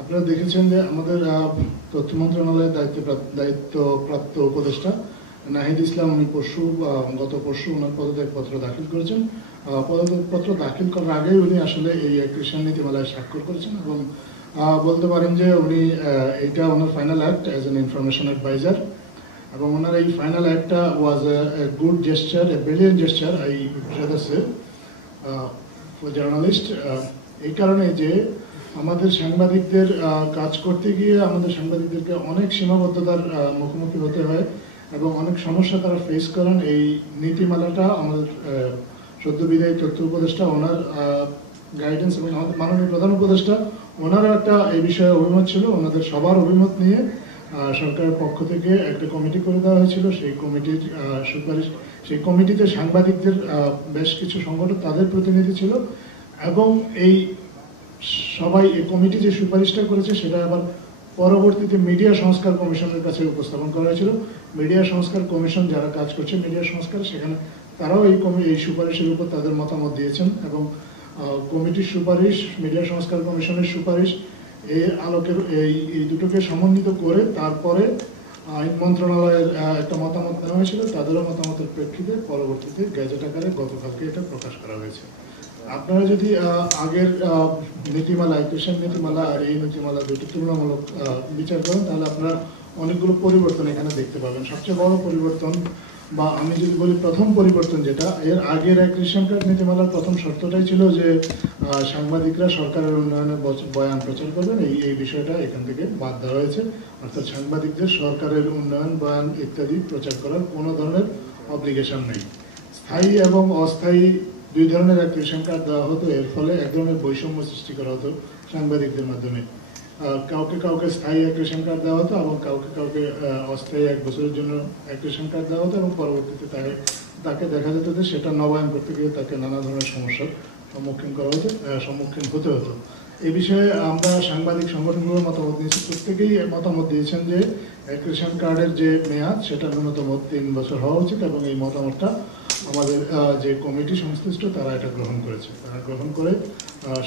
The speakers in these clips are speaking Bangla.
আপনারা দেখেছেন যে আমাদের তথ্য মন্ত্রণালয়ের দায়িত্বপ্রাপ্ত উপদেষ্টা নাহিদ ইসলাম উনি গত পরশু ওনার পদত্যাগপত্র দাখিল করেছেন। পদত্যাগপত্র দাখিল করার আগেই উনি আসলে এই অ্যাক্রিশন নীতিমালায় স্বাক্ষর করেছেন এবং বলতে পারেন যে উনি এটা ওনার final act as an information adviser, এবং ওনার এই ফাইনাল অ্যাক্টটা was a good jester, a brilliant jester I rather say for journalist. এই কারণে যে আমাদের সাংবাদিকদের কাজ করতে গিয়ে আমাদের সাংবাদিকদেরকে অনেক সীমাবদ্ধতার মুখোমুখি হতে হয় এবং অনেক সমস্যা তারা ফেস করেন। এই নীতিমালাটা আমাদের সদ্য বিদায়ী তথ্য উপদেষ্টা ওনার গাইডেন্স এবং আমাদের মাননীয় প্রধান উপদেষ্টা ওনারও একটা এই বিষয়ে অভিমত ছিল। ওনাদের সবার অভিমত নিয়ে সরকারের পক্ষ থেকে একটা কমিটি করে দেওয়া হয়েছিল। সেই কমিটির সুপারিশ, সেই কমিটিতে সাংবাদিকদের বেশ কিছু সংগঠন তাদের প্রতিনিধি ছিল এবং এই সবাই এই কমিটি যে সুপারিশটা করেছে সেটা আবার পরবর্তীতে মিডিয়া সংস্কার কমিশনের কাছে উপস্থাপন করা হয়েছিল। মিডিয়া সংস্কার কমিশন যারা কাজ করছে মিডিয়া সংস্কার, সেখানে তারাও এই সুপারিশের উপর তাদের মতামত দিয়েছেন এবং কমিটির সুপারিশ, মিডিয়া সংস্কার কমিশনের সুপারিশ, এই আলোকের এই দুটোকে সমন্বিত করে তারপরে আইন মন্ত্রণালয়ের একটা মতামত নেওয়া হয়েছিল। তাদেরও মতামতের প্রেক্ষিতে পরবর্তীতে গ্যাজেট আকারে গতকালকে এটা প্রকাশ করা হয়েছে। আপনারা যদি আগের নীতিমালা, অ্যাক্রিশন নীতিমালা আর এই নীতিমালা দুটো তুলনামূলক বিচার করেন তাহলে আপনারা অনেকগুলো পরিবর্তন এখানে দেখতে পাবেন। সবচেয়ে বড় পরিবর্তন, বা আমি যদি বলি প্রথম পরিবর্তন যেটা, এর আগের অ্যাক্রিশন কার্ড নীতিমালার প্রথম শর্তটাই ছিল যে সাংবাদিকরা সরকারের উন্নয়নের বয়ান প্রচার করবেন। এই বিষয়টা এখান থেকে বাদ দেওয়া হয়েছে, অর্থাৎ সাংবাদিকদের সরকারের উন্নয়ন বয়ান ইত্যাদি প্রচার করার কোনো ধরনের অব্লিগেশন নেই। স্থায়ী এবং অস্থায়ী দুই ধরনের অ্যাক্রিশন কার্ড দেওয়া হতো। এর ফলে এক ধরনের বৈষম্য সৃষ্টি করা হতো সাংবাদিকদের মাধ্যমে। কাউকে স্থায়ী অ্যাক্রিশন কার্ড দেওয়া হতো এবং কাউকে অস্থায়ী 1 বছরের জন্য অ্যাক্রিশন কার্ড দেওয়া হতো এবং পরবর্তীতে তাকে দেখা যেত যে সেটা নবায়ন করতে গিয়ে তাকে নানা ধরনের সমস্যার সম্মুখীন হতে হতো। এই বিষয়ে আমরা সাংবাদিক সংগঠনগুলোর মতামত নিয়েছি। প্রত্যেকেই মতামত দিয়েছেন যে অ্যাক্রিশন কার্ডের যে মেয়াদ সেটা ন্যূনতম 3 বছর হওয়া উচিত এবং এই মতামতটা আমাদের যে কমিটি সংশ্লিষ্ট তারা এটা গ্রহণ করেছে। তারা গ্রহণ করে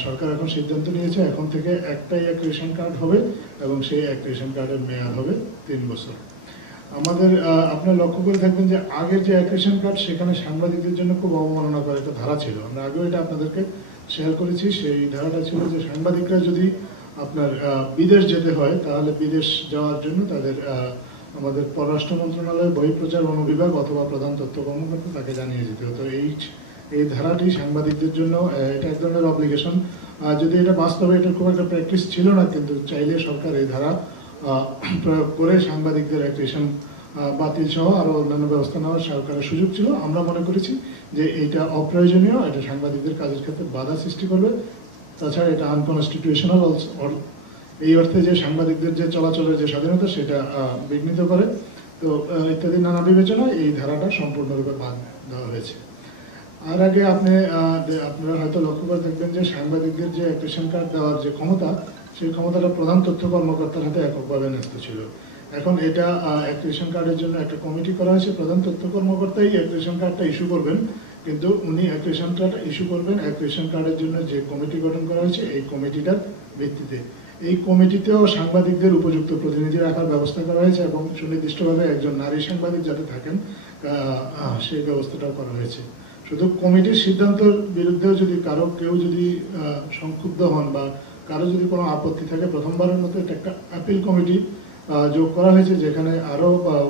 সরকার এখন সিদ্ধান্ত নিয়েছে এখন থেকে একটাই অ্যাক্রিশন কার্ড হবে এবং সেই অ্যাক্রিশন কার্ডের মেয়াদ হবে 3 বছর। আমাদের আপনারা লক্ষ্য করে থাকবেন যে আগের যে অ্যাক্রিশন কার্ড সেখানে সাংবাদিকদের জন্য খুব অবমাননা করে একটা ধারা ছিল। আমরা আগেও এটা আপনাদেরকে শেয়ার করেছি। সেই ধারাটা ছিল যে সাংবাদিকরা যদি আপনার বিদেশ যেতে হয় তাহলে বিদেশ যাওয়ার জন্য তাদের আমাদের পররাষ্ট্র মন্ত্রণালয়ের বহিঃপ্রচার অনুবিভাগ অথবা প্রধান তথ্য কর্মকর্তা তাকে জানিয়ে যেতে হতো। এই ধারাটি সাংবাদিকদের জন্য এটা এক ধরনের অব্লিগেশন। যদি এটা বাস্তবে এটার খুব একটা প্র্যাকটিস ছিল না, কিন্তু চাইলে সরকার এই ধারা প্রয়োগ করে সাংবাদিকদের অ্যাক্রিশন বাতিল সহ আরও অন্যান্য ব্যবস্থা নেওয়ার সরকারের সুযোগ ছিল। আমরা মনে করেছি যে এটা অপ্রয়োজনীয়, এটা সাংবাদিকদের কাজের ক্ষেত্রে বাধা সৃষ্টি করবে, তাছাড়া এটা আনকনস্টিটিউশনাল এই অর্থে যে সাংবাদিকদের যে চলাচলের যে স্বাধীনতা সেটা বিঘ্নিত করে। তো ইত্যাদি নানা বিবেচনায় এই ধারাটা সম্পূর্ণরূপে বাদ দেওয়া হয়েছে। আর আগে আপনারা হয়তো লক্ষ্য করে দেখবেন যে সাংবাদিকদের যে অ্যাক্রিশন কার্ড দেওয়ার যে ক্ষমতা, সেই ক্ষমতাটা প্রধান তথ্য কর্মকর্তার হাতে এককভাবে ন্যস্ত ছিল। এখন এটা অ্যাক্রিশন কার্ডের জন্য একটা কমিটি করা হয়েছে। প্রধান তথ্য কর্মকর্তাই অ্যাক্রিশন কার্ডটা ইস্যু করবেন, কিন্তু উনি অ্যাক্রিশন কার্ডটা ইস্যু করবেন অ্যাক্রিশন কার্ডের জন্য যে কমিটি গঠন করা হয়েছে এই কমিটিটার ভিত্তিতে। এই কমিটিতেও সাংবাদিকদের উপযুক্ত প্রতিনিধি রাখার ব্যবস্থা করা হয়েছে এবং সুনির্দিষ্টভাবে একজন নারী সাংবাদিক যাতে থাকেন সেই ব্যবস্থাটাও করা হয়েছে। শুধু কমিটির সিদ্ধান্তের বিরুদ্ধেও যদি কেউ যদি সংক্ষুব্ধ হন বা কারো যদি কোনো আপত্তি থাকে, প্রথমবারের মতো একটা আপিল কমিটি যোগ করা হয়েছে, যেখানে আরও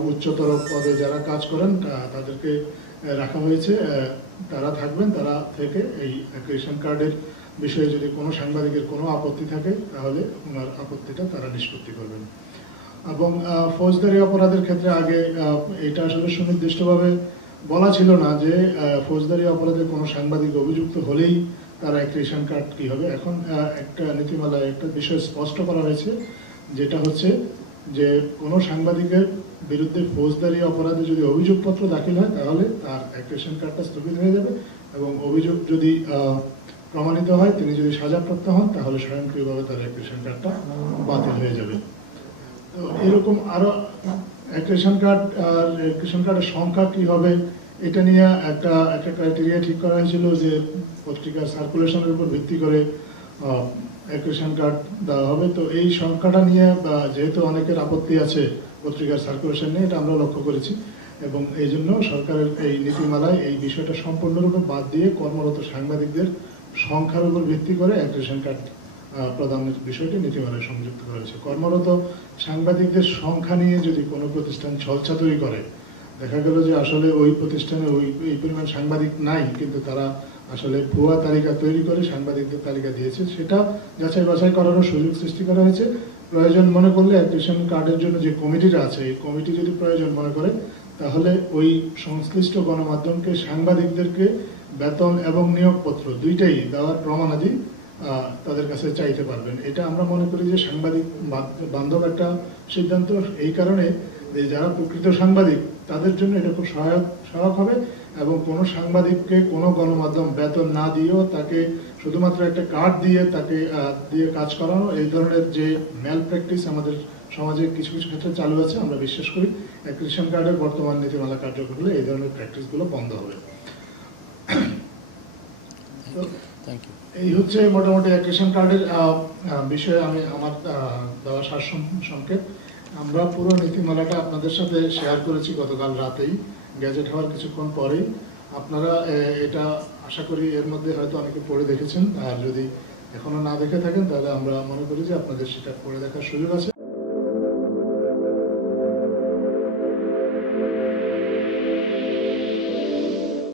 উচ্চতর পদে যারা কাজ করেন তাদেরকে রাখা হয়েছে। তারা থাকবেন, তারা থেকে এই অ্যাক্রিশন কার্ডের বিষয়ে যদি কোনো সাংবাদিকের কোনো আপত্তি থাকে তাহলে ওনার আপত্তিটা তারা নিষ্পত্তি করবেন। এবং ফৌজদারি অপরাধের ক্ষেত্রে আগে এটা আসলে সুনির্দিষ্টভাবে বলা ছিল না যে ফৌজদারি অপরাধে কোনো সাংবাদিক অভিযুক্ত হলেই তার অ্যাক্রিশন কার্ড কী হবে। এখন একটা নীতিমালায় একটা বিষয় স্পষ্ট করা হয়েছে, যেটা হচ্ছে যে কোনো সাংবাদিকের বিরুদ্ধে ফৌজদারি অপরাধে যদি অভিযোগপত্র দাখিল হয় তাহলে তার অ্যাক্রিশন কার্ডটা স্থগিত হয়ে যাবে এবং অভিযোগ যদি প্রমাণিত হয়, তিনি যদি সাজাপ্রাপ্ত হন তাহলে স্বয়ংক্রিয়ভাবে তার অ্যাক্রিশন কার্ডটা বাতিল হয়ে যাবে। তো এরকম আরও অ্যাক্রিশন কার্ডের সংখ্যা কী হবে এটা নিয়ে একটা ক্রাইটেরিয়া ঠিক করা হয়েছিল যে পত্রিকার সার্কুলেশনের উপর ভিত্তি করে এক রেশন কার্ড দেওয়া হবে। তো এই সংখ্যাটা নিয়ে যেহেতু অনেকের আপত্তি আছে পত্রিকার সার্কুলেশন নিয়ে, এটা আমরা লক্ষ্য করেছি এবং এই জন্য সরকারের এই নীতিমালায় এই বিষয়টা সম্পূর্ণরূপে বাদ দিয়ে কর্মরত সাংবাদিকদের সংখ্যার উপর ভিত্তি করে এক রেশন কার্ড প্রদানের বিষয়টি নীতিমালায় সংযুক্ত করা হয়েছে। কর্মরত সাংবাদিকদের সংখ্যা নিয়ে যদি কোনো প্রতিষ্ঠান ছলচাতুরি করে, দেখা গেল যে আসলে ওই প্রতিষ্ঠানে এই পরিমাণ সাংবাদিক নাই, কিন্তু তারা আসলে ভুয়া তালিকা তৈরি করে সাংবাদিকদের তালিকা দিয়েছে, সেটা যাচাই বাছাই করারও সুযোগ সৃষ্টি করা হয়েছে। প্রয়োজন মনে করলে এক রেশন কার্ডের জন্য যে কমিটিটা আছে, এই কমিটি যদি প্রয়োজন মনে করে, তাহলে ওই সংশ্লিষ্ট গণমাধ্যমকে সাংবাদিকদেরকে বেতন এবং নিয়োগপত্র দুইটাই দেওয়ার প্রমাণাদি তাদের কাছে চাইতে পারবেন। এটা আমরা মনে করি যে সাংবাদিক বান্ধব একটা সিদ্ধান্ত, এই কারণে যে যারা প্রকৃত সাংবাদিক তাদের জন্য এটা খুব সহায়ক হবে এবং কোনো সাংবাদিককে কোনো গণমাধ্যম বেতন না দিয়েও তাকে শুধুমাত্র একটা কার্ড দিয়ে তাকে দিয়ে কাজ করানো, এই ধরনের যে ম্যাল প্র্যাকটিস আমাদের সমাজে কিছু কিছু ক্ষেত্রে চালু আছে, আমরা বিশ্বাস করি এক রেশন কার্ডের বর্তমান নীতিমালা কার্যকর হলে এই ধরনের প্র্যাকটিসগুলো বন্ধ হবে। এই হচ্ছে মোটামুটি এক রেশন কার্ডের বিষয়ে আমি আমার দেওয়া সংক্ষেপ। আমরা পুরো নীতিমালাটা আপনাদের সাথে শেয়ার করেছি গতকাল রাতেই, গ্যাজেট হওয়ার কিছুক্ষণ পরেই। আপনারা এটা আশা করি এর মধ্যে হয়তো অনেকে পড়ে দেখেছেন, আর যদি এখনো না দেখে থাকেন তাহলে আমরা মনে করি যে আপনাদের সেটা পড়ে দেখার সুযোগ আছে।